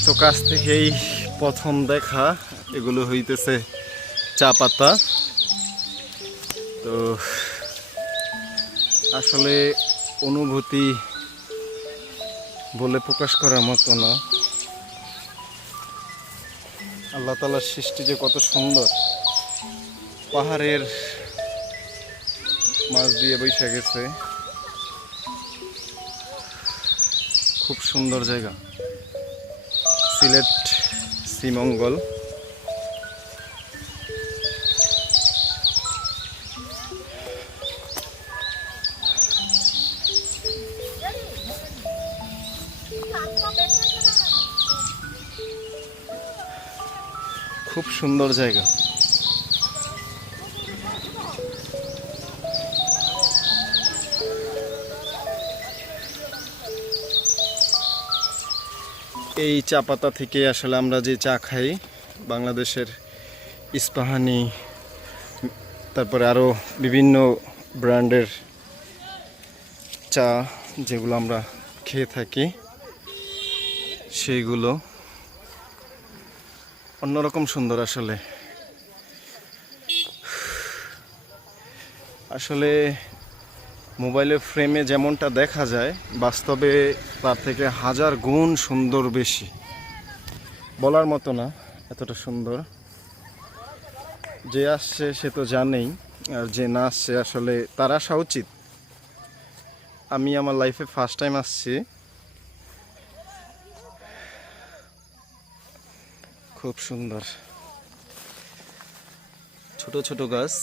এত কাছ থেকেই প্রথম দেখা। এগুলো হইতেছে চা পাতা। তো আসলে অনুভূতি বলে প্রকাশ করার মতো না। আল্লাহ তাআলার সৃষ্টি যে কত সুন্দর, পাহাড়ের মাছ দিয়ে বৈশা গেছে। খুব সুন্দর জায়গা, সিলেট শ্রীমঙ্গল। খুব সুন্দর জায়গা। এই চা পাতা থেকে আসলে আমরা যে চা খাই, বাংলাদেশের ইস্পাহানি, তারপরে আরও বিভিন্ন ব্র্যান্ডের চা যেগুলো আমরা খেয়ে থাকি, সেইগুলো অন্যরকম সুন্দর। আসলে মোবাইলের ফ্রেমে যেমনটা দেখা যায়, বাস্তবে তার থেকে হাজার গুণ সুন্দর বেশি। বলার মতো না, এতটা সুন্দর। যে আসছে সে তো জানেই, আর যে না আসছে আসলে তার আসা উচিত। আমি আমার লাইফে ফার্স্ট টাইম আসছি। খুব সুন্দর ছোট ছোট গাছ।